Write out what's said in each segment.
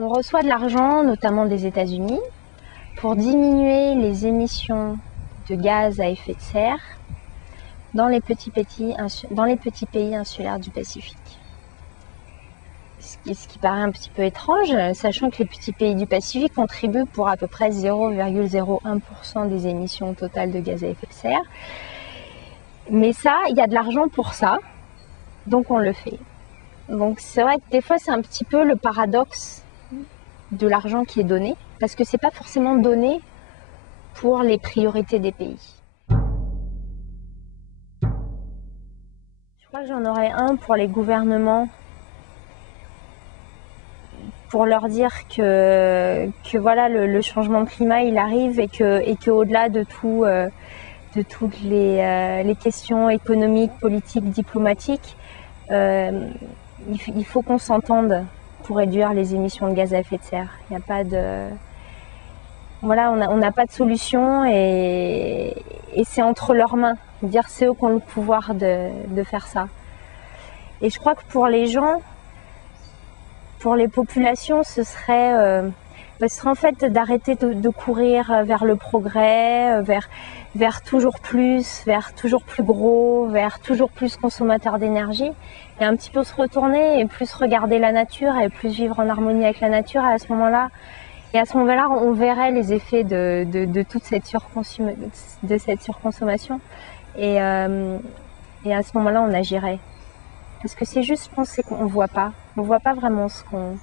On reçoit de l'argent, notamment des États-Unis, pour diminuer les émissions de gaz à effet de serre dans les petits pays insulaires du Pacifique. Ce qui paraît un petit peu étrange, sachant que les petits pays du Pacifique contribuent pour à peu près 0,01% des émissions totales de gaz à effet de serre. Mais ça, il y a de l'argent pour ça, donc on le fait. Donc c'est vrai que des fois c'est un petit peu le paradoxe de l'argent qui est donné, parce que c'est pas forcément donné pour les priorités des pays. Je crois que j'en aurais un pour les gouvernements, pour leur dire que voilà, le changement de climat il arrive et que au-delà de toutes les questions économiques, politiques, diplomatiques, il faut qu'on s'entende pour réduire les émissions de gaz à effet de serre. Il n'y a pas de... Voilà, on n'a pas de solution et c'est entre leurs mains. Dire c'est eux qui ont le pouvoir de faire ça. Et je crois que pour les gens, pour les populations, ce serait en fait d'arrêter de courir vers le progrès, vers toujours plus gros, vers toujours plus consommateur d'énergie, et un petit peu se retourner et plus regarder la nature et plus vivre en harmonie avec la nature. Et à ce moment-là, on verrait les effets de toute cette surconsommation et à ce moment-là, on agirait. Parce que c'est juste penser qu'on ne voit pas. On ne voit pas vraiment ce qu'on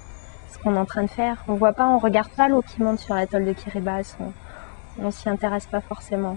est en train de faire. On ne regarde pas l'eau qui monte sur l'atoll de Kiribati. On ne s'y intéresse pas forcément.